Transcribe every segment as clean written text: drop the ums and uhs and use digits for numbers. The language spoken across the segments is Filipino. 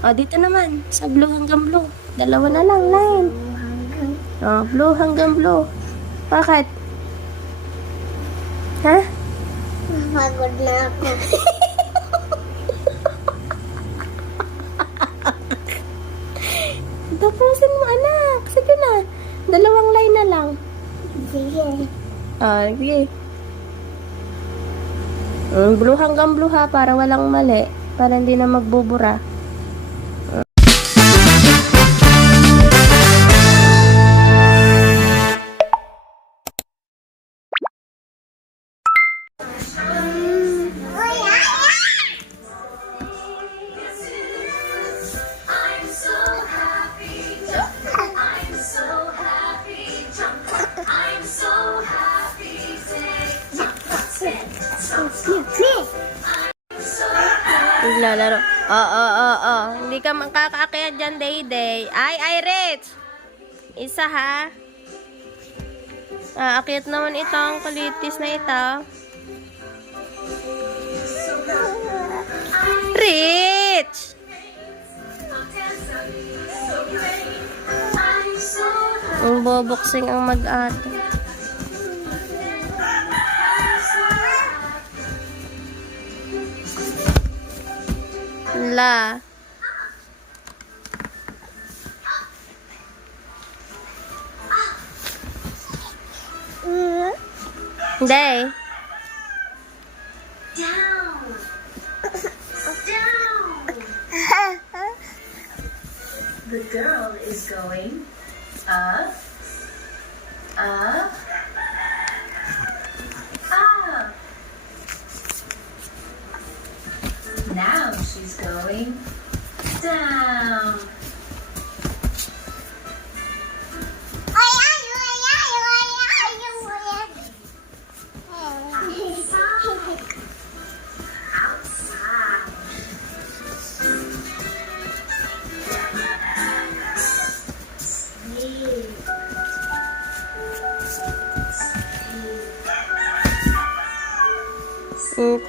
O, dito naman. Sa blue hanggang blue. Dalawa na lang, line. O, blue hanggang blue. Bakit? Ha? Pagod na ako. Tapusin mo, anak. Sige na. Dalawang line na lang. Sige. Sige. Blue hanggang blue ha, para walang mali. Para hindi na magbubura. Naglalaro. Oo. Hindi ka makakaakyat dyan, Day. Ay, Rich! Isa, ha? Aakyat naman itong kulitis na ito. Rich! Ang boboksing ang mag-ate. La. Day. Down. The girl is going up, up, up. Now she's going down.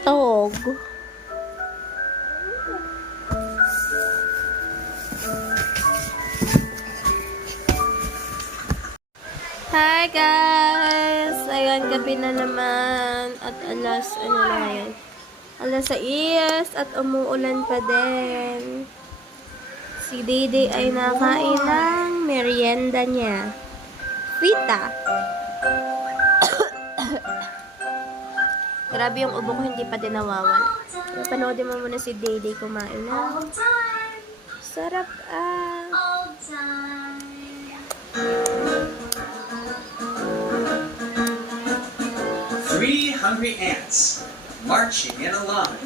Tog. Hi guys! Ayan, gabi na naman. At alas, ano na yan? Alas 6 at umuulan pa din. Si Dede ay nakain ng merienda niya. Pita. Grabe yung ubo ko, hindi pa din nawawala. Panoodin mo muna si Dede kumain na. Sarap All time. Three hungry ants marching in a line.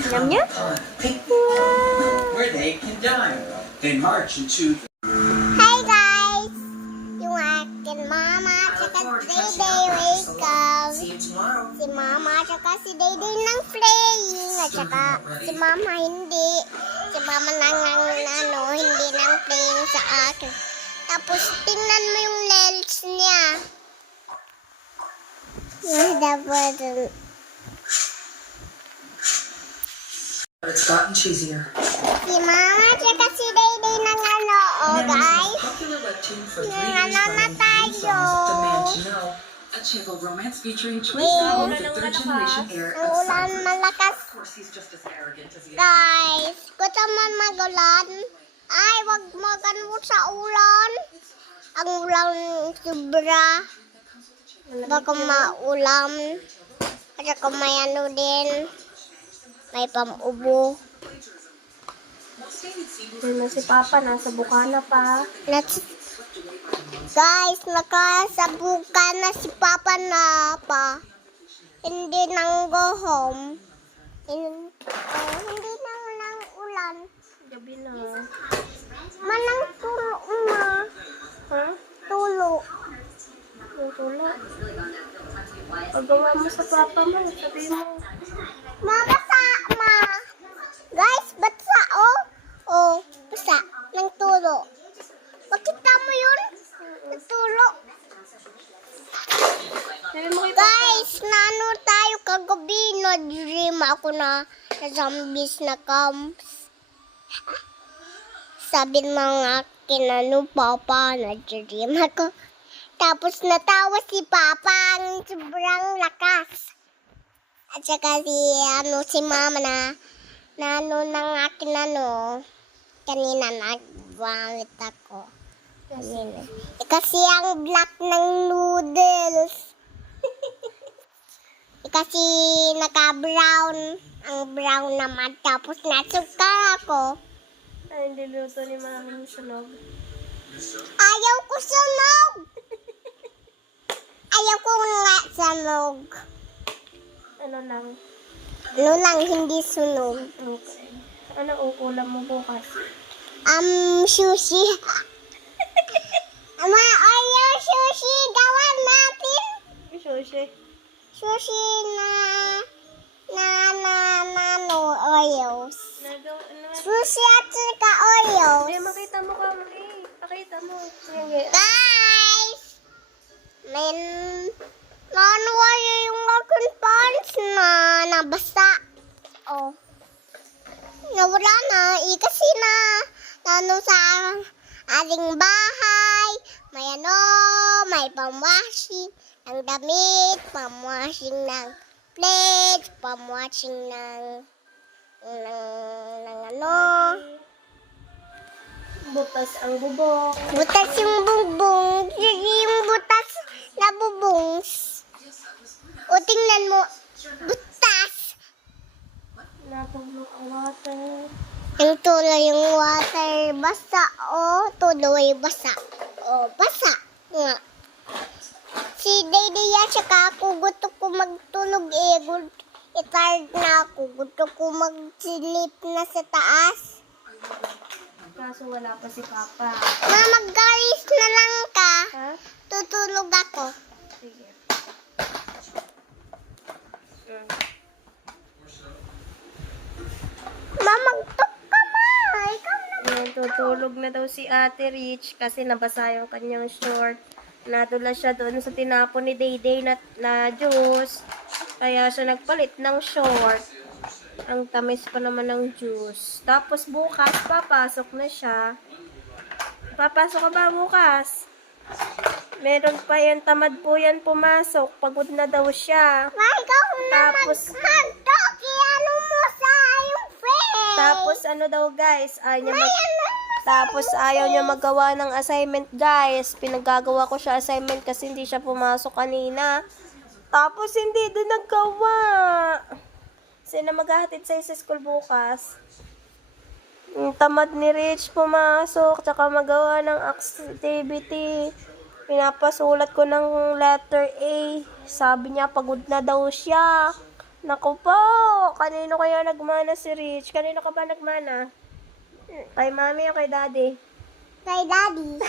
They come Yum, yum. upon a picnic where they can dine. They march into the Hi guys! Yung akin mama tsaka si Dede wake up. See you tomorrow. Si mama tsaka si Dede nang playing. At tsaka si mama hindi. Si mama hindi nang playing sa akin. Tapos tingnan mo yung nails niya. Dapat It's gotten cheesier. si mama tsaka si Dede nang guys. Popular webtoon for 3 Nang years na running tayo. Demand to Know, a cheerful romance featuring twins Well, with the third generation heir Ang of ulan Cyber. malakas. Of course, he's just as arrogant as he is. Guys, gusto man magulan. Ay, wag maganwo sa ulan. Ang ulan sobra. Baka maulam. At saka may ano din. May pamubo. Ayun na si Papa, nasa bukana pa. Guys, nakasabukan na si Papa na pa. Hindi nang go home. Hindi nang ulan. Gabi na. Manang tulo ma. Ha? Tulo. Tulo. Pagawa mo sa Papa mo, sabi mo. Mabasa ma. Guys, basa oh. Oh, basa. Nang tulo. Makita mo yun? Natulo. Sabi mo kay Papa. Guys, naano tayo kagabi. Na-dream ako na zombies na comes. sabi ng akin, Papa, nag-dream ako. Tapos natawa si Papa ang sobrang lakas. At saka si Mama na ng akin, kanina nag-vomit ako. Kanina. Kasi ang black ng noodles. Kasi naka-brown. Ang brown naman. Tapos nasuka ako. Ay, niluto ni Mami yung sunog. Ayaw ko sunog! Ayaw ko nga sunog. Ano lang? Ano lang, hindi sunog. Okay. Ano ukulam mo bukas? Sushi. Ama, ayaw sushi. Gawan natin. Sushi. Sushi na Oreos. Sushi at saka Oreos. Ay, makita mo ka, Mami. Pakita mo. Sige. Guys! Nanuwaya yung aking pants na nabasa. Oh. Nawala na. Kasi sa ating bahay. May pamwashing ng damit, pamwashing ng plates, pamwashing ng Butas ang bubong. butas yung bubong. Yung butas na bubong. O, tingnan mo. Butas. Natulog ang water. Yung tuloy yung water. Basa. O, tuloy basa. O, basa. Nga. Si Dede yan, saka ako gusto ko magtulog tired na ako. Gusto ko mag-sleep na sa taas. Kaso wala pa si Papa. Mag-galis na lang ka. Ha? Tutulog ako. Sige. Mamagtok ka, ma. Ikaw na. Ayan, tutulog na daw si Ate Rich kasi nabasa yung kanyang short. Nadula siya doon sa tinapon ni Dayday na juice. Kaya siya nagpalit ng short. Ang tamis pa naman ng juice. Tapos bukas, papasok na siya. Papasok ka ba bukas? Meron pa yan, tamad po yan pumasok. Pagod na daw siya. Ma, ikaw na Tapos- mag-hagdok. Ano mo sa yung friend? Tapos ano daw guys, tapos ayaw niya magawa ng assignment guys. Pinaggagawa ko siya assignment kasi hindi siya pumasok kanina. Tapos hindi din naggawa. Sino maghahatid sa'yo sa school bukas? Yung tamad ni Rich pumasok, tsaka magawa ng activity. Pinapasulat ko ng letter A. Sabi niya pagod na daw siya. Naku po, kanino kaya nagmana si Rich? Kanino ka ba nagmana? Kay mami o kay daddy? Kay daddy.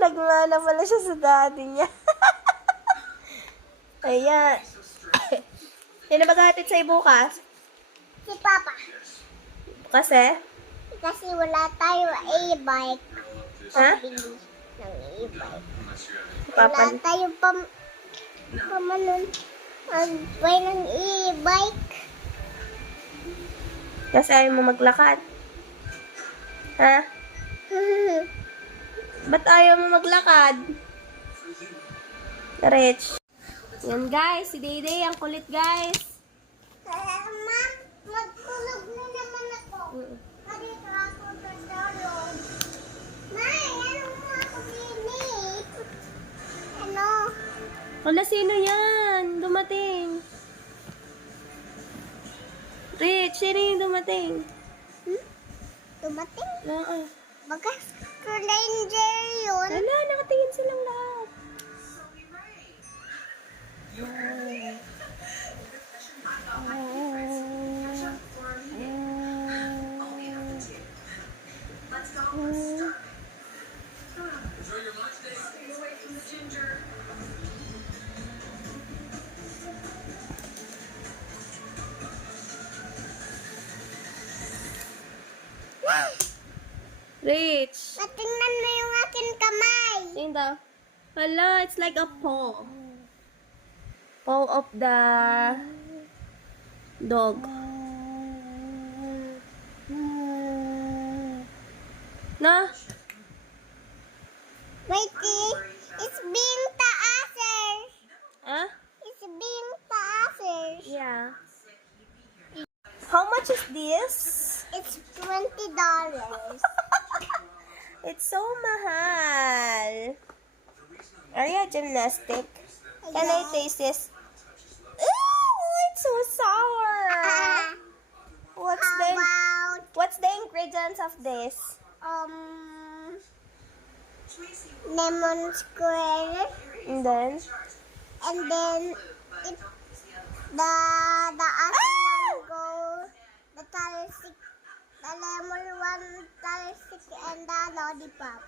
Nagmana pala siya sa daddy niya. Ayan. Sino maghahatid sa'yo bukas? Si Papa. Kasi? Kasi wala tayo e-bike. Ha? Bili ng e-bike. Papa. Wala tayo mag-buy ng e-bike. Kasi ayaw mo maglakad. Ha? Ba't ayaw mo maglakad? Rich. Yan guys, si Dayday ang kulit guys. Ma'am, magtulog na naman ako. Dito ako sa dalong. May, ano mo ako binit? Ano? Wala, sino yan? Dumating. Rich, sino yung dumating? Dumating? Oo. Baka stranger yun. Wala, nakatingin silang lahat. Rich. Matingnan mo yung akin kamay. Tingin daw. Hala, it's like a paw. Paw of the dog. Na? Wait, it's being taaser. Huh? It's being taaser. Yeah. How much is this? It's $20. It's so mahal. Are you a gymnastic? Can I taste this? Ooh, it's so sour. How What's the ingredients of this? about lemon square, And then and then it the other one go the talsik, the lemon one talsik, and the lollipop.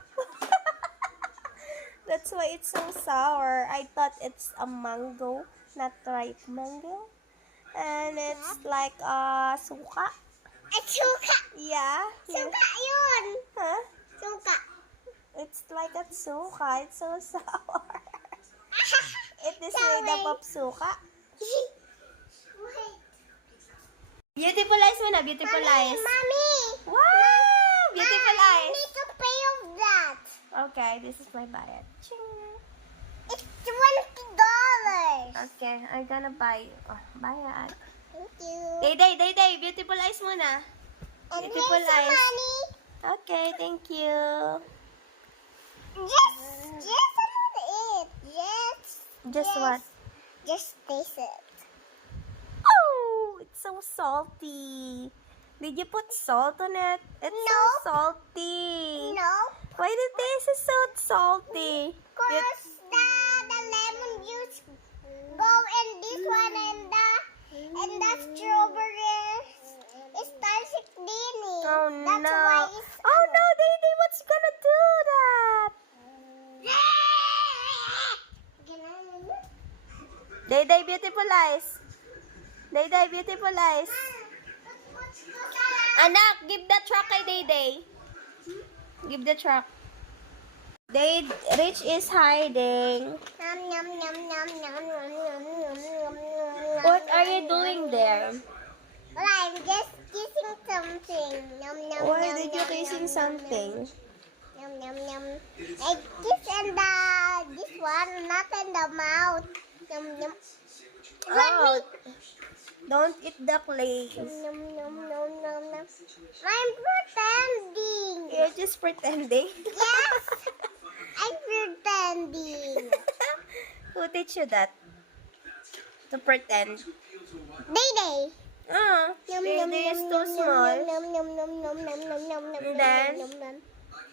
that's why it's so sour. I thought it's a mango, not ripe mango. And it's like suka. Suka! Yeah. Suka yun! Huh? Suka! It's like a suka. It's so sour. It is Sorry. made up of suka. Wait. Beautiful eyes mo na, beautiful eyes. Mommy! Wow! Beautiful I eyes. need to pay of that. Okay, this is my bayad. Ching. It's $20. Okay, I'm gonna buy you. Oh, bayad. Thank you. Day, beautiful eyes muna. And Beautiful here's some eyes. money. Okay, thank you. Just it. Just what? Just taste it. Oh, it's so salty. Did you put salt on it? It's No. so salty. No, Why the taste is so salty? cause the lemon juice go in this one, and the strawberry is talsik dini. Oh That's no. why it's Oh no, Day, what's gonna do that? Day, beautiful eyes. Day, beautiful eyes. Anak, give the truck kay Day. Give the truck. Rich is hiding. Nom, nom, nom, nom, nom, nom, nom, nom, nom, nom. What are you doing there? Well, I'm just kissing something. Nom, nom, Why nom, did you nom, kissing nom, something? Nom, nom, nom. I kiss in this one, not in the mouth. Nom, nom. Oh, don't eat the clay. Nom, nom, nom, nom, nom. I'm pretending. You're just pretending. Yes, I'm pretending. Who teach you that? To pretend. Day. Oh, Nom, Day nom, is nom, too nom, small. nom, nom, nom, nom, nom, nom, nom, nom, And then? nom, nom,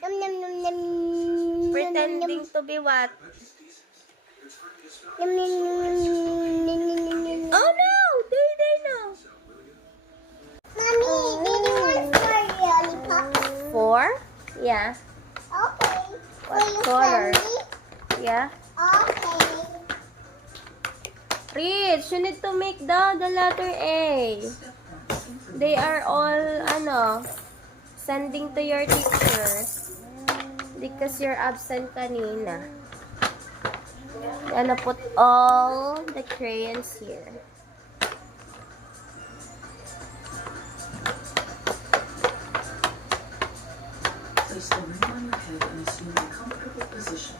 nom, nom, nom, nom, Pretending to be what? nom, nom, nom, nom, nom, nom. Oh no! Day no! Mommy, did you want for lollipops? 4? Yeah. Okay. What Will you color? send me? Yeah. Okay. Rich, you need to make the letter A. They are all, sending to your teachers. Because you're absent kanina. Gonna put all the crayons here. Place the ring on your head and assume a comfortable position.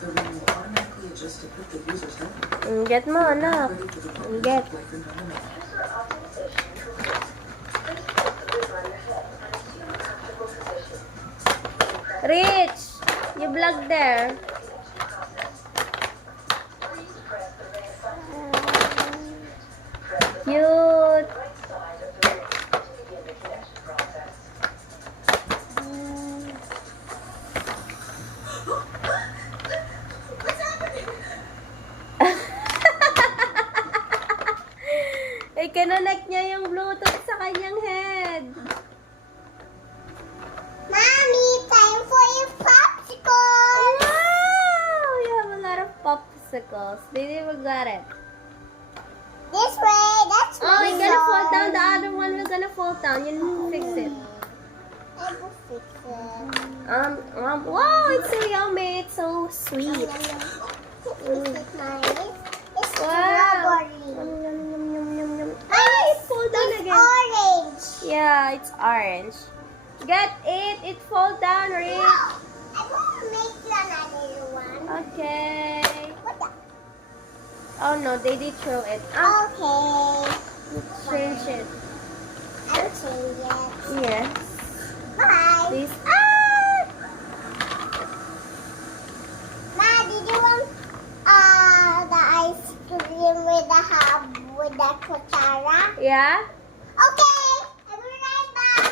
The ring will automatically adjust to fit the user's head. Get mo, anak. Ready to deploy Get. like your normal. Rich, you vlog there. Cute. Kinonect niya yung Bluetooth sa kanyang head. Mommy, time for your popsicle. Wow! You have a lot of popsicles. Baby, we got it. This way, that's Oh, it's gonna fall down. The other one will gonna fall down. You need to fix it. I will fix it. Wow, it's so yummy. It's so sweet. Is it nice? It's Wow. strawberry. Ah, it fall down It's again. orange. Yeah, it's orange. Get it. It fall down, Rich. I want to make another one. Okay. What the? Oh no, they did throw it. Okay. Let's change it. I'll change it. Yes. Bye. Please. Ma, did you want the ice cream with the kutsara? Yeah? Okay, I'll be right back.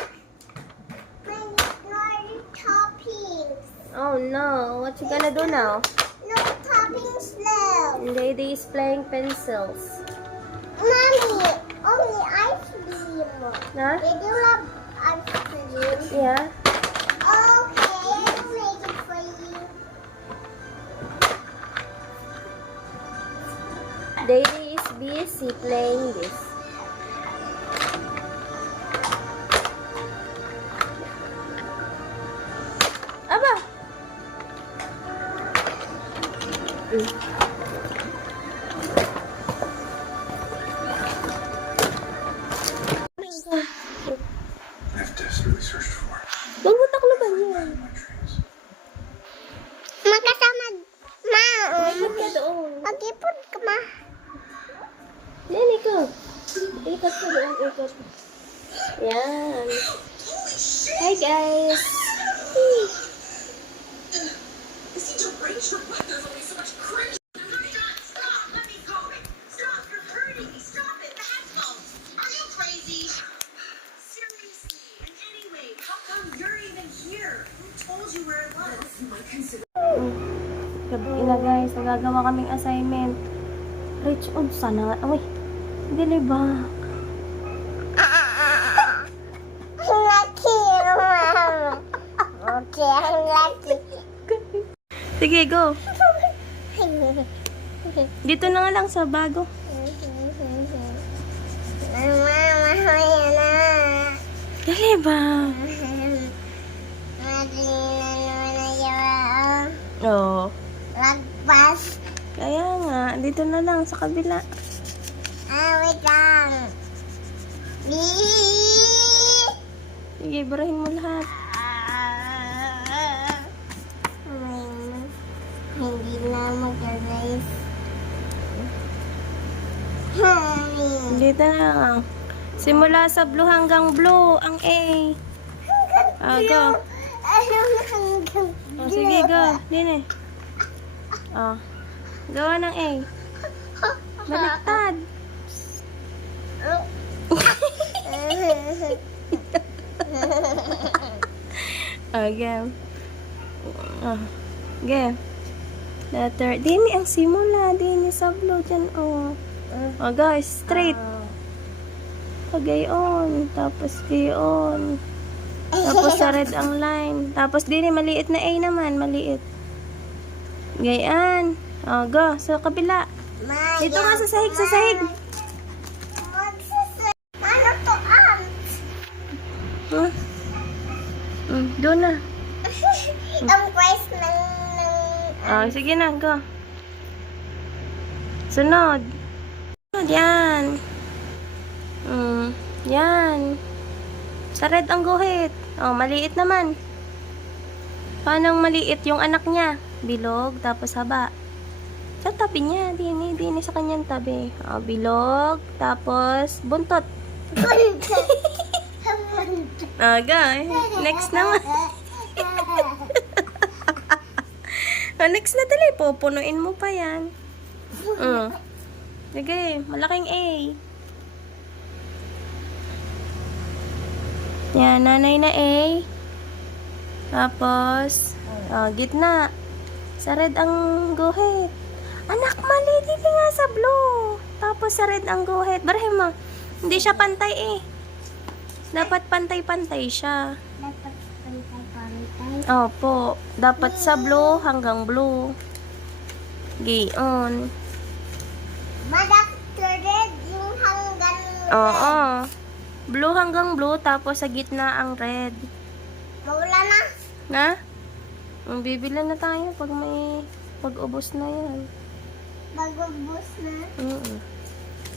My no toppings. Oh no. What you gonna do now? No toppings left. Daddy's playing pencils. Mommy, only ice cream. Huh? Did you love ice cream? Yeah? Okay, I'll make it for you. Daddy is busy playing this. Aba! I've desperately searched for Huwag mo takloban yan. my dreams. Makasama, ma. Ikot ka doon. Mag-ipon ka, ma. Yan, ikot. Ikot ka doon, ikot. Yan. Hi, guys. Is he deranged or what? There's only so much cringe. Stop! Let me go! Stop! You're hurting me! Stop it! The headphones! Are you crazy? Seriously? And anyway, how come you're even here? Who told you where it was? You might consider. Gabi na, guys. Nagagawa kaming assignment. Rich, unsa na? Uy, dili ba? Lucky, mama. Okay, I'm lucky. Sige, go. Dito na nga lang sa bago. Mama, yan na. Dili ba? Oo. Lagpas. Kaya nga, dito na lang sa kabila. Wait lang. Sige, barahin mo lahat. Hindi na mag-erase. Dito na lang. Simula sa blue hanggang blue, ang A. Go. Oh, sige, go. Din eh. Oh. Gawa ng A. Baliktad. Game. Game. Letter. Dini ang simula. Dini sa blue dyan. Guys. Straight. Gayon. Tapos gayon. Tapos sa red ang line. Tapos dini maliit na A naman. Maliit. Gayan. Go. Sa kabila. Dito nga sa sahig. Sa sahig. Ano to, Huh? Doon na. ang price ng Sige na, go. Sunod. Yan. Yan. Sa red ang guhit. Maliit naman. Paano maliit yung anak niya? Bilog, tapos haba. Sa tabi niya. Dini sa kanyang tabi. Bilog, tapos buntot. Go. Next naman. Next na dali. Pupunuin mo pa yan. Sige, malaking A. Yan, nanay na A. Tapos, gitna. Sa red ang guhit. Anak, mali. Dito nga sa blue. Tapos sa red ang guhit. Barahin mo. Hindi siya pantay eh. Dapat pantay-pantay siya. dapat pantay-pantay. Opo. Dapat sa blue hanggang blue. Gayon. Badak red yung hanggang Oo. Blue hanggang blue, tapos sa gitna ang red. mawala na. Na? Bibili na tayo pag ubos na yan. Magubos na.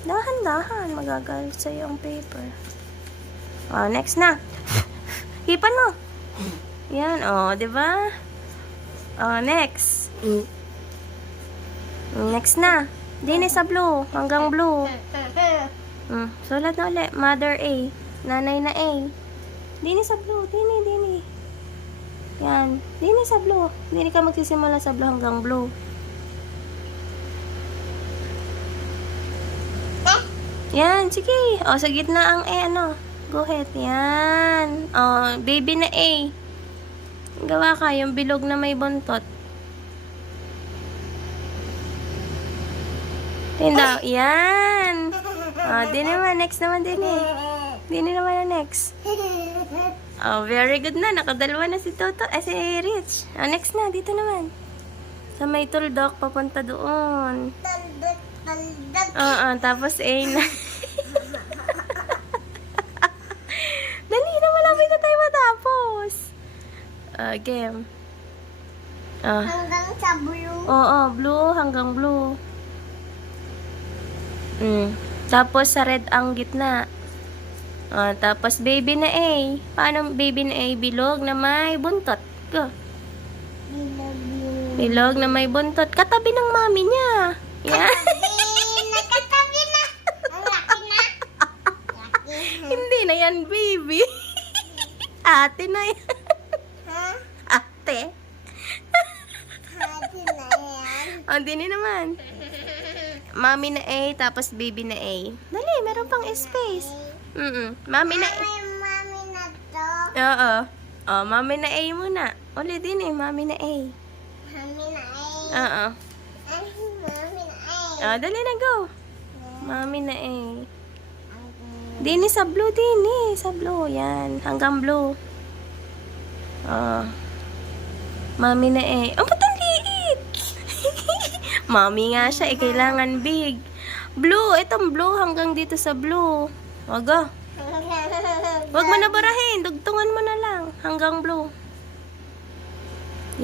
Dahan-dahan, magagalit sa'yo ang paper. Next na. Hipan mo. Yan, oh, di ba? Oh, next. Next na. Dini sa blue. Hanggang blue. Sulat na ulit. Mother A. Nanay na A. Dini sa blue. Dini. Yan. Dini sa blue. Dini ka magsisimula sa blue hanggang blue. Yan, sige. O, sa gitna ang A, ano. Go ahead. Yan. O, baby na A. Gawa ka, yung bilog na may buntot. Tindaw. Yan. O, din naman. Next naman din eh. Din naman na next. Oh, very good na. Nakadalawa na si Toto. Si Rich. O, next na. Dito naman. Sa may tuldok, papunta doon. Tapos A na. Dali na, malapit na tayo matapos. Game. Hanggang sa blue. Oo, blue hanggang blue. Tapos sa red ang gitna. Tapos baby na A. Paano baby na A? Bilog na may buntot. Go. Bilog na may buntot. Katabi ng mami niya. Yan. Nakatabi na. Ang laki na. Hindi na yan, baby. Ate na yan. Ha? Ate. Hati na yan. Hindi naman. Mami na A, tapos baby na A. Dali, meron pang space. Mami na A. May mami na to. Oo. Mami na A muna. Uli din eh, mami na A. Mami na ay. Oo. Ay, mami na ay. Dali na, go. Mami na A. Dini sa blue, dini. Sa blue, yan. Hanggang blue. Mami na A. Ba't ang liit? Mami nga siya, kailangan big. Blue, itong blue hanggang dito sa blue. Wag Wag mo na barahin, dugtungan mo na lang. Hanggang blue.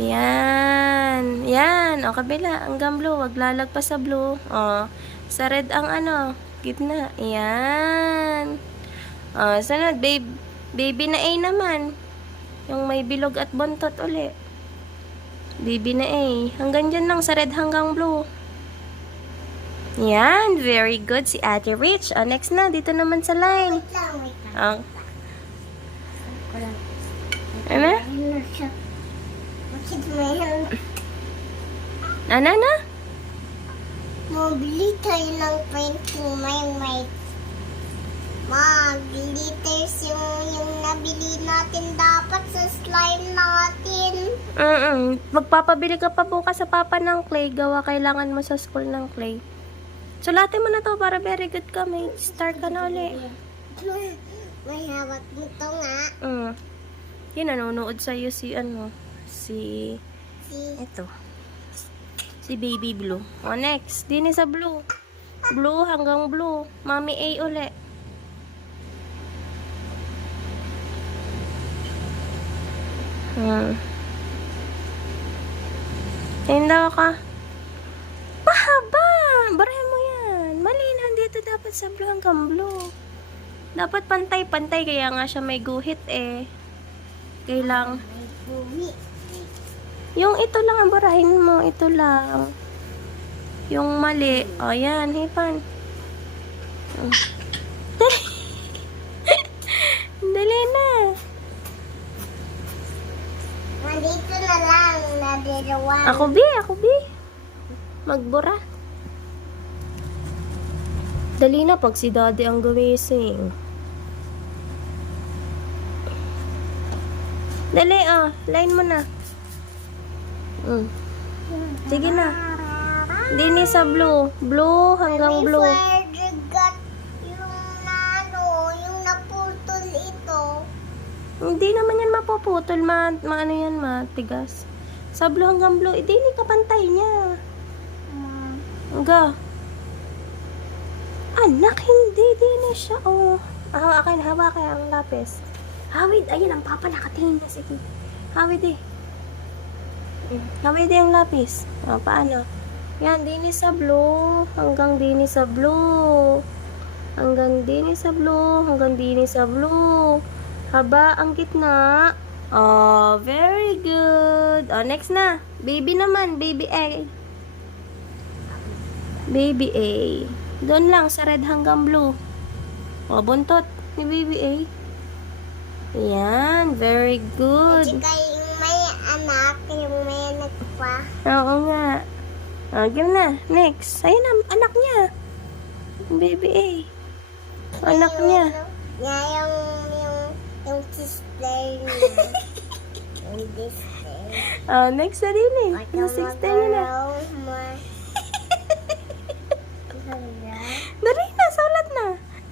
Yan. Yan. O, kabila. Hanggang blue. Wag lalagpas sa blue. O, sa red ang ano, gitna. Yan. O, sunod, baby na A naman. Yung may bilog at buntot uli. Baby na A. Hanggang dyan lang, sa red hanggang blue. Yan. Very good si Ate Rich. O, next na. Dito naman sa line. Wait lang. Ang. Ano? Ano siya? Bakit mayroon? Ano? Mabili tayo ng painting may mag-glitters yung nabili natin dapat sa slime natin. Magpapabili ka pa bukas sa papa ng clay. Gawa kailangan mo sa school ng clay. Sulatin mo na to para very good ka. May star ka na uli. May hawak nito nga. Yun, nanonood sa'yo si ito. Si Baby Blue. O, next. Dini sa blue. Blue hanggang blue. Mami A uli. Tindaw ka. Mahaba! Barahin mo yan. Mali na. Dito dapat sa blue hanggang blue. Dapat pantay-pantay. Kaya nga siya may guhit eh. Kailang. Yung ito lang ang barahin mo. Ito lang. Yung mali. O, yan. Hipan. Dali. Dali na. Nandito na lang. Nadirawan. Ako, B. Magbura. Dali na pag si daddy ang gumising. Dali, line mo na. Sige na. Dini sa blue. Blue hanggang blue. Got yung naputol ito. Hindi naman yan mapuputol. Maano yan, matigas. Sa blue hanggang blue. Dini ka pantay niya. Hangga. Anak, hindi. Dini siya. Hawakan ang lapis. Hawid, ayun, ang papa nakatingin na. Sige. Hawid eh. Hawid eh ang lapis. Paano? Yan, dini sa blue. Hanggang dini sa blue. Hanggang dini sa blue. Hanggang dini sa blue. Haba ang gitna. Oh, very good. Oh, next na. Baby naman, baby A. Baby A. Doon lang, sa red hanggang blue. Oh, buntot ni baby A. Yan, very good. Tsaka yung may anak, yung may anak pa. Oo nga. Oh, game na. Next. Ayun na, anak niya. Baby A. Anak niya. Yung sister niya. Yung sister. Oh, next na din eh. Yung sister niya na. Dali na, sulat na.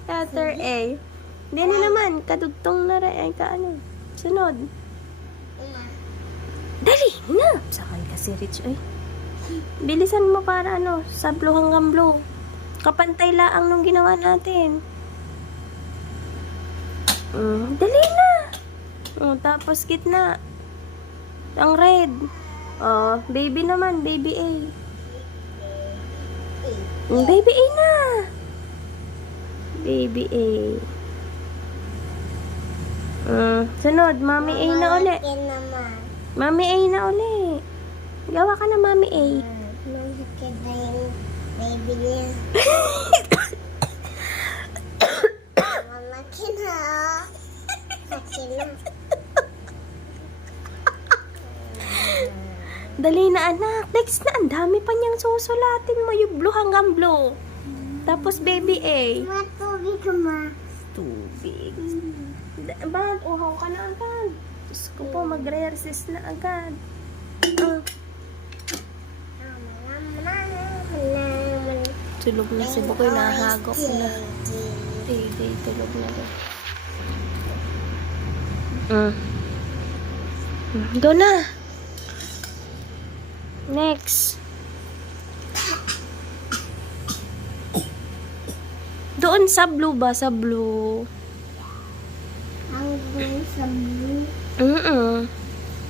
Letter A. Hindi na naman, kadugtong na rin. Ay, kaano. Sunod. Dali na. Saan kasi Rich, ay. Bilisan mo para ano, sa blue hanggang blue. Kapantay laang nung ginawa natin. Dali na. Tapos gitna. Ang red. Oh, baby naman, baby A. Baby A na. Baby A. Sunod, Mommy A na uli. Mommy A na uli. Gawa ka na, Mommy A. Malaki na yung baby niya. Malaki na. Malaki na. Dali na, anak. Next na, ang dami pa niyang susulatin mo. Yung blue hanggang blue. Tapos, baby A. Matubig ka ma. Tubig. Bakit? Uhaw ka na agad. Diyos ko po, magre-resist na agad. Tulog na si Bukoy, nahagok na. Day, tulog na ba? Go na. Next. Doon sa blue ba? Sa blue. Hanggang sa blue.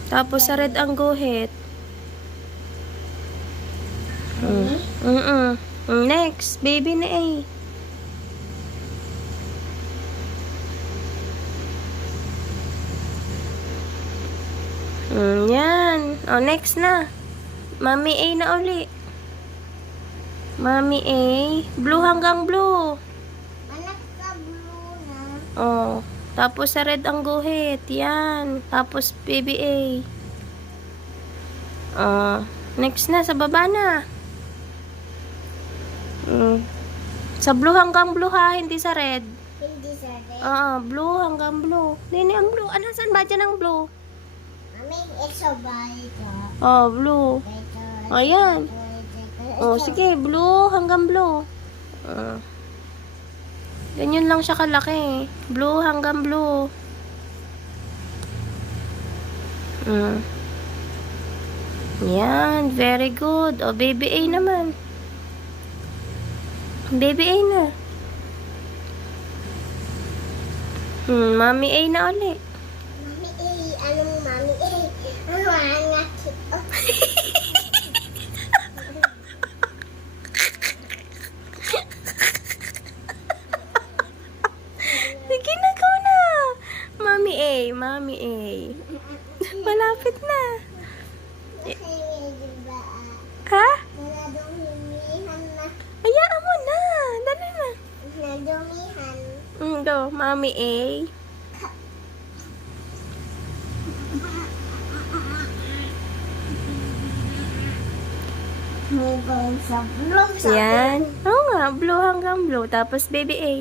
Tapos sa red ang guhit. Next, baby na A. Yan. Oh, next na. Mommy A na uli. Mommy A. Blue hanggang blue. Anak sa blue na. Oh. Tapos sa red ang guhit. Yan. Tapos baby A. Next na. Sa baba na. Sa blue hanggang blue ha. Hindi sa red. Hindi sa red. Blue hanggang blue. Hindi ang blue. Ano, saan ba dyan ang blue? Mami, it's a bite. Blue. Ayan. Sige. Blue hanggang blue. Ganyan lang siya kalaki. Blue hanggang blue. Yan. Very good. Baby A naman. Baby A na. Mommy A na uli. Mami A. Anong Mami A? Ang anak ito. Sige na, go na. Mommy A. Mommy A. Malapit na. Diba? Ha? Nadumihan na. Hayaan mo na. Dali na. Nadumihan. Go, Mommy A. Hanggang sa blue. Yan. Oo nga, blue hanggang blue. Tapos baby A.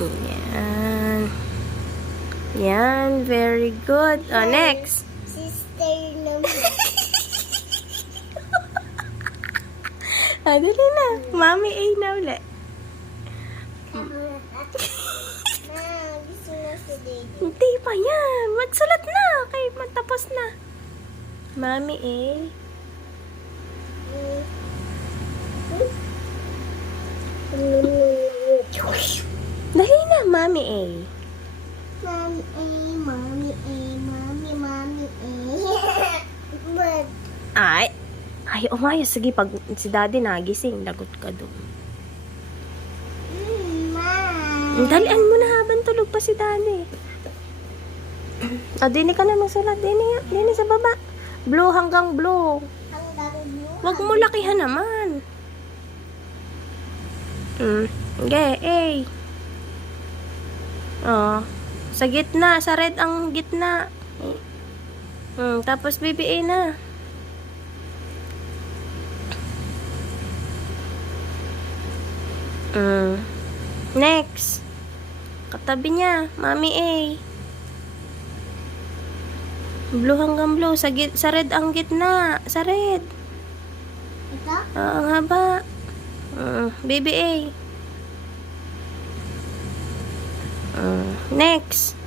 Yan. Yan, very good. Next. Sister naman. Dali na. Mommy A na uli. Gusto na si Daddy. Hindi pa yan. Magsulat na. Kay matapos na. Mommy A. Dali na, Mommy A. Mommy A, Mommy A, Mommy A. But, Ay. Ay, umayos. Sige, pag si daddy nagising, lagot ka doon. Dalian mo na habang tulog pa si daddy. Dini ka na magsulat. Dini sa baba. Blue hanggang blue. Wag mo lakihan naman. Okay, A. Sa gitna. Sa red ang gitna. Tapos BBA na. Next. Katabi niya, Mami A. Blue hanggang blue. Sa red ang gitna. Sa red. Ito? Ang haba. Baby A. Next.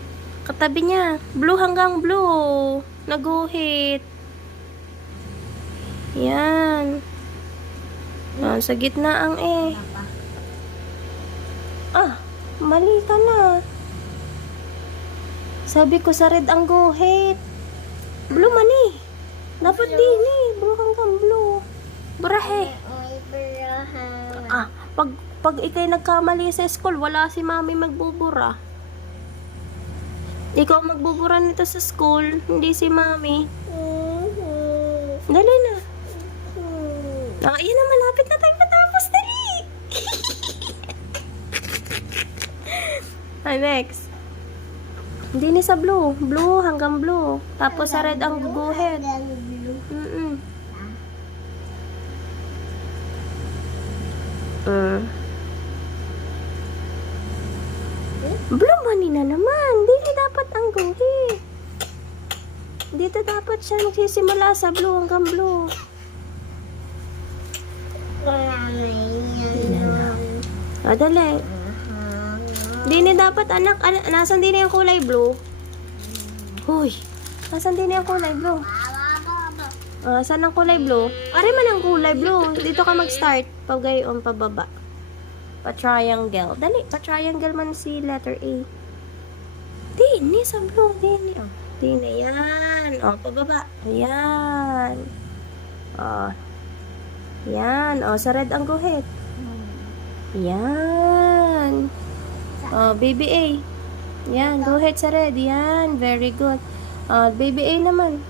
Katabi niya. Blue hanggang blue. Naguhit. Yan. Sa gitna ang A. Mali ka na. Sabi ko sa red ang guhit. Blue mani. Dapat din eh. Blue hanggang blue. Burahe. Ay, berahan. Pag ikay nagkamali sa school, wala si mami magbubura. Ikaw magbubura nito sa school, hindi si mami. Dali na. Ayan na, malapit na tayo matapos. Dali. Next. Hindi ni sa blue. Blue hanggang blue. Tapos sa red ang guguhit. Blue money na naman. Dili dapat ang guhit. Dito dapat siya nagsisimula sa blue hanggang blue. Dali. Dini dapat anak, nasan din yung kulay blue? Hoy, nasan din yung kulay blue? Saan ang kulay blue? Ari man ang kulay blue. Dito ka mag-start. Pagayon pababa. Pa-triangle. Dali, pa-triangle man si letter A. Dini sa blue. Dini. Dini. Yan. Pababa. Yan. Yan. Sa red ang guhit. Yan. Baby A. Yan. Guhit sa red. Yan. Very good. Baby A naman.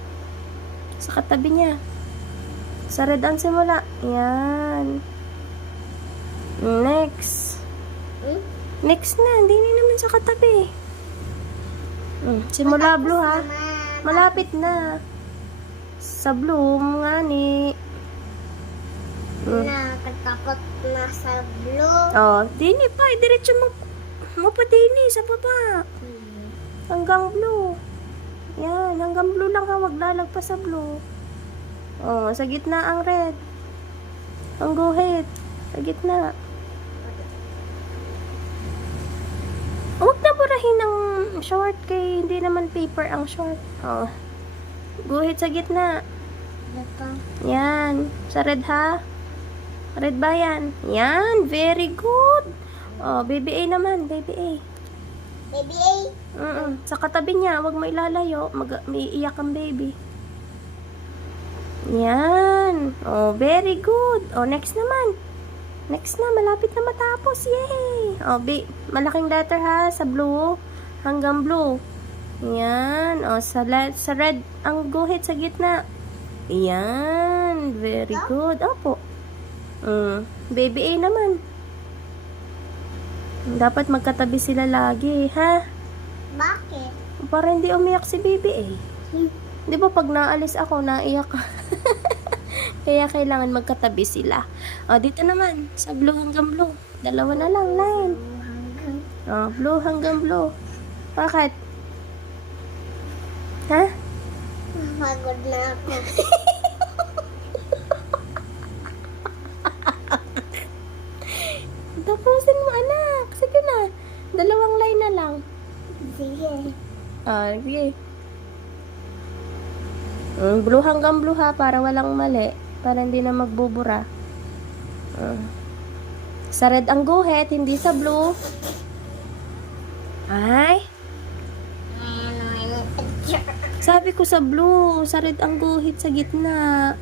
Sa katabi niya. Sa red ang simula. Yan. Next. Next na. Hindi na naman sa katabi. Simula blue ha. Malapit na. Sa blue nga ni. Nakatakot na sa blue. Dini pa. Diretso mo pa dini sa baba. Hanggang blue. Yan, hanggang blue lang ha, wag lalagpas sa blue. Sa gitna ang red. Ang guhit. Sa gitna. Huwag na burahin ng short kay hindi naman paper ang short. Guhit sa gitna. Yan. Sa red ha. Red ba yan? Yan, very good. Baby A naman, baby A. Baby A. Sa katabi niya, wag mo ilalayo. May iyak ang baby. Yan. Very good. Next naman. Next na, malapit na matapos. Yay! Malaking letter ha, sa blue. Hanggang blue. Yan. Sa red, ang guhit sa gitna. Yan. Very good. Opo. Baby A naman. Dapat magkatabi sila lagi, ha? Bakit? Para hindi umiyak si baby A. Di ba pag naalis ako, naiyak ka? Kaya kailangan magkatabi sila. Dito naman, sa blue hanggang blue. Dalawa na lang, line. Blue hanggang blue. Bakit? Ha? Pagod na ako. Tapusin mo, anak. Sige na. Dalawang line na lang. Sige. Sige. Blue hanggang blue ha, para walang mali. Para hindi na magbubura. Sa red ang guhit, hindi sa blue. Ay. Sabi ko sa blue, sa red ang guhit sa gitna.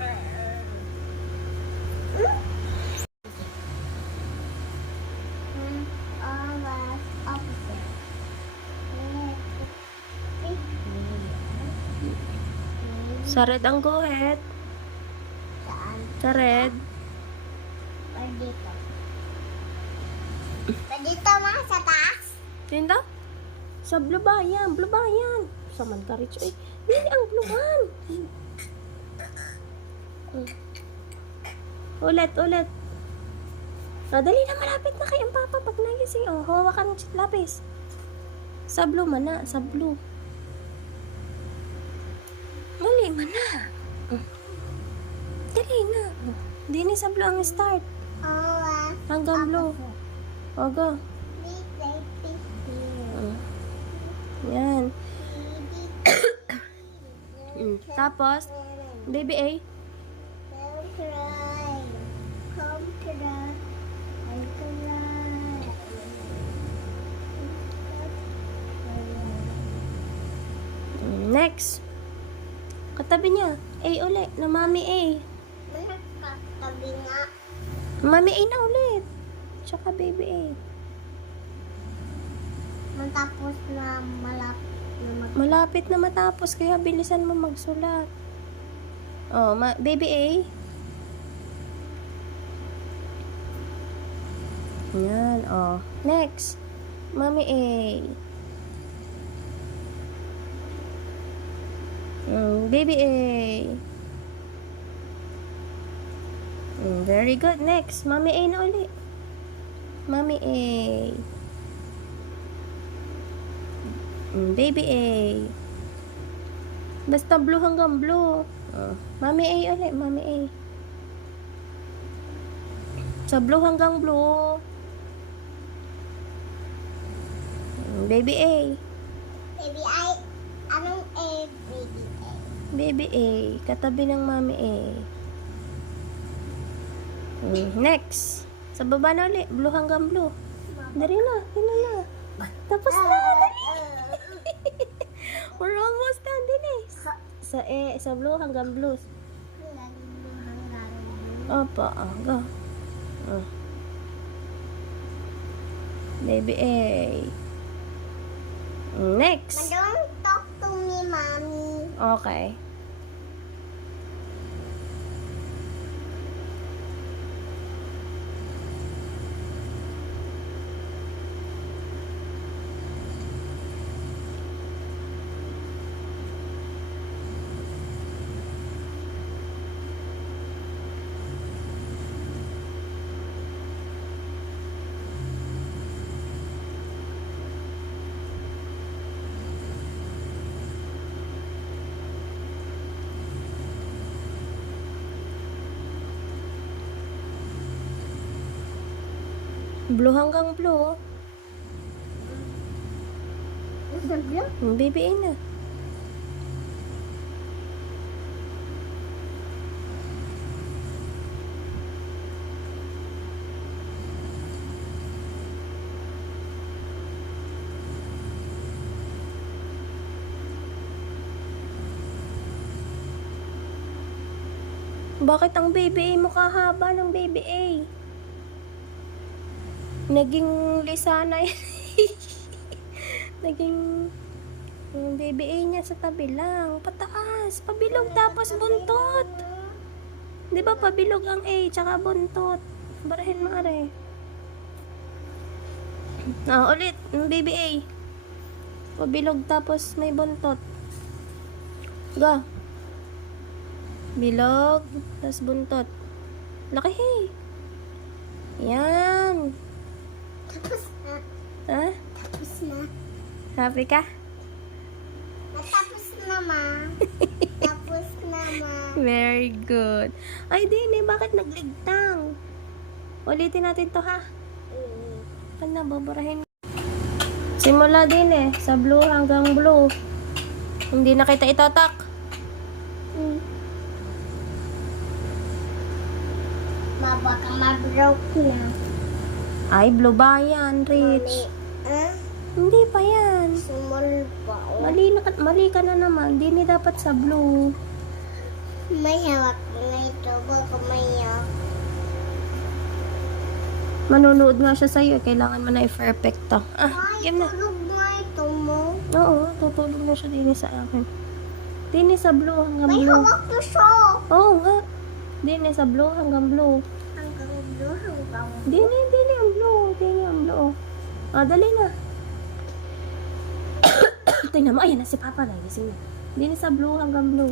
Sa red ang guhit. Saan? Sa red. Or dito? Dito ma, sa taas? Tinda? Sa blue ba yan? Blue ba yan? Saman ka, Rich. Ay, hindi ang blue one. Ulit. Dali na, malapit na kay ang papa pag nagising. Oh, hawakan ng lapis. Sa blue man na, sa blue. Dali man na. Dali na. Di ni sa blue ang start. Oh, Hanggang blue. Ogo. Yan. Tapos, baby A. Don't cry. Come to the... Come to the... Next. Katabi niya. A ulit. Na mami A. May nagkatabi nga. Mami A na ulit. Tsaka baby A. Matapos na Malapit na matapos. Kaya bilisan mo magsulat. Oh, baby A. Yan. Oh. Next. Mami A. Baby A. Very good. Next. Mami A na uli. Mami A. Baby A. Basta blue hanggang blue. Mami A uli. Mami A. Sa blue hanggang blue. Baby A. Baby A. Anong A? Baby A. Baby A. Katabi ng Mami A. Next. Sa baba na ulit. Blue hanggang blue. Dari na. Yun na. Tapos na. Dali. We're almost done din eh. Sa blue hanggang blue. Opo. Go. Baby A. Next. Don't talk to me, mommy. Okay. Blue hanggang blue. Baby A na. Bakit ang baby A mo kahaba ng baby A? Naging lisana yan. Naging yung baby A niya sa tabi lang. Pataas. Pabilog tapos buntot. Di ba pabilog ang A tsaka buntot? Barahin mo are. Ulit. Yung baby A. Pabilog tapos may buntot. Go. Bilog tapos buntot. Laki hey. Yan. Tapos na. Ha? Tapos na. Happy ka? Natapos na, ma. Tapos na, ma. Very good. Ay, Dini, bakit nagligtang? Ulitin natin to, ha? Pag nababarahin. Simula din sa blue hanggang blue. Hindi na kita itatak. Ma, baka ma-broke na. Ay, blue ba yan, Rich? Hindi pa yan. Small pa. Mali ka na naman. Dini dapat sa blue. May hawak na ito. Baka mayak. Manunood nga siya sa'yo. Kailangan mo na i-perfect to. Ay, Game na. tulog na ito mo. Oo, tutulog na siya din sa akin. Dini sa blue hanggang May blue. hawak mo siya. Oo nga. Dini sa blue hanggang blue. Hanggang blue, hanggang Dini ang blue. Dini ang blue. Ah, dali na. Tingnan mo, ayan na si Papa na. Gising na. Dini sa blue hanggang blue.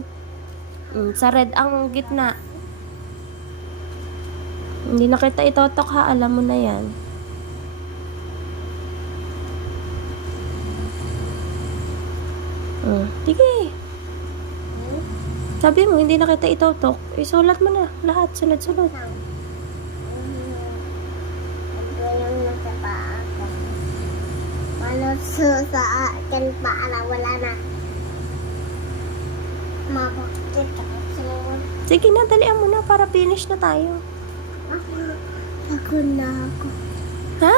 Sa red ang gitna. Hindi na kita itotok ha. Alam mo na yan. Sige. Sabi mo, hindi na kita itotok. Isulat mo na. Lahat. Sunod-sunod. Ganyan na sa paa ko. Ano sa akin para wala na. Mabakit ako sunod. Sige na, dalian mo na para finish na tayo. Ako na ako. Ha?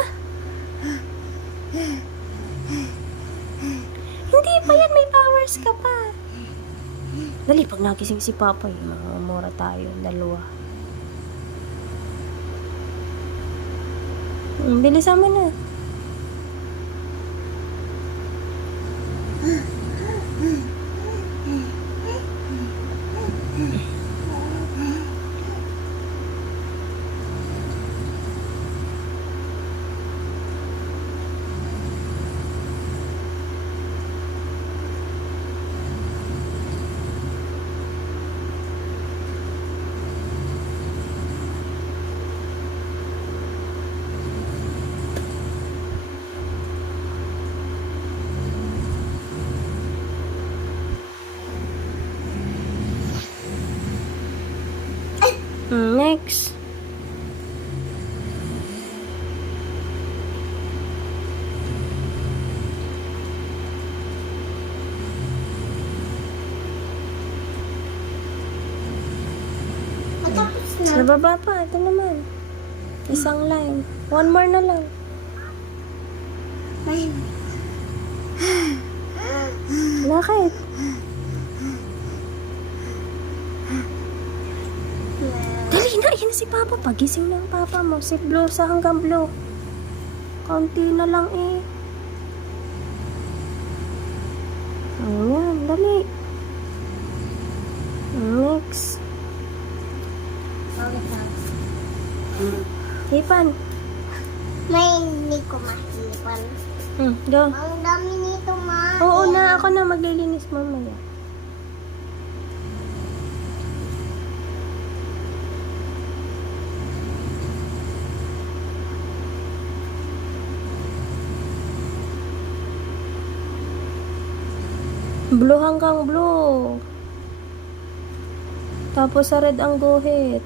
Hindi pa yan. May powers ka pa. Dali, pag nagising si Papa, mamura tayo. Dalawa. Bilisan mo na. Next. Matapos na. Sa baba pa. Ito naman. Isang line. One more na lang. Bakit? Dali na. Yan na si Papa. Pagising na ang Papa mo. Si Blue sa hanggang Blue. Kaunti na lang eh. Ayan. Dali. Next. Hipan. May hindi ko mahipan. Go. Ang dami nito, ma. Oo na. Ako na maglilinis mamaya. Blue hanggang blue. Tapos sa red ang guhit.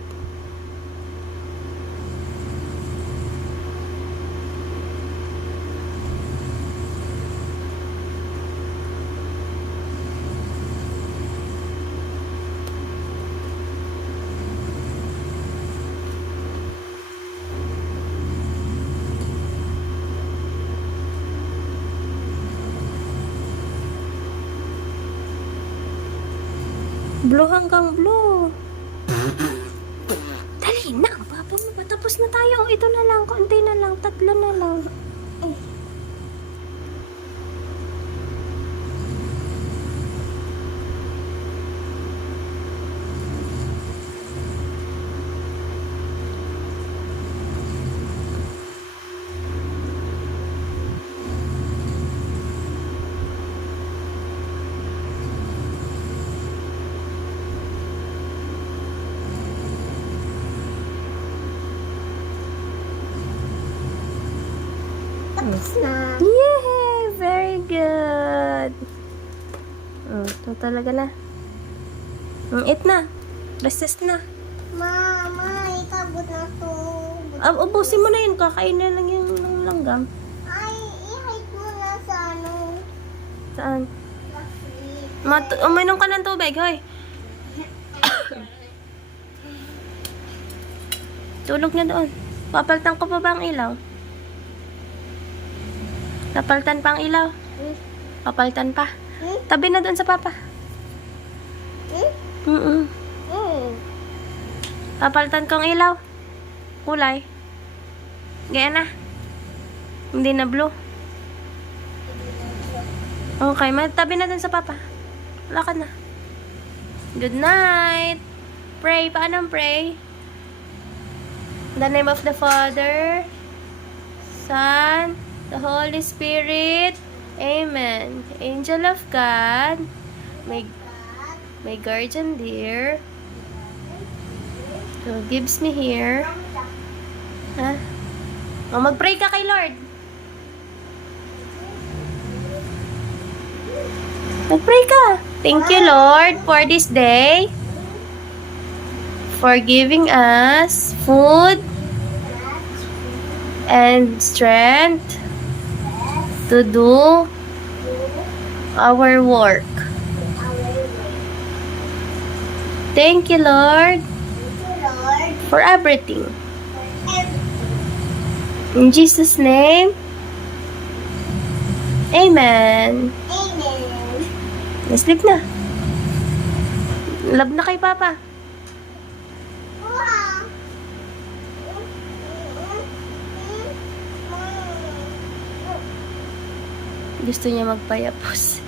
Blue hanggang blue. Dali na, ang Papa mo. Tapos na tayo. Ito na lang, konti na lang, 3 na lang. Tapos na. Yay! Very good. Ito talaga na. Eat na. Recess na. Mama, ikabot na to. Ubusin mo na yun. Kakain na lang yung langgam. Ay, i-hide mo na sa ano. Saan? Sa fridge. Uminom ka ng tubig, hoy. Tulog na doon. Papaltan ko pa ba ang ilaw? Napaltan pa ang ilaw? Papaltan pa. Tabi na doon sa Papa. Papaltan ko ang ilaw. Kulay. Gaya na. Hindi na blue. Okay, tabi na doon sa Papa. Lakad na. Good night. Pray. Paano pray? In the name of the Father, Son, the Holy Spirit. Amen. Angel of God, my guardian dear, who gives me here. Ha? O, mag-pray ka kay Lord. Mag-pray ka. Thank you, Lord, for this day, for giving us food and strength to do our work. Thank you, Lord, Lord, for everything. In Jesus' name, Amen. amen. Sleep na. Love na kay Papa. Wow. Gusto niya magpayapos.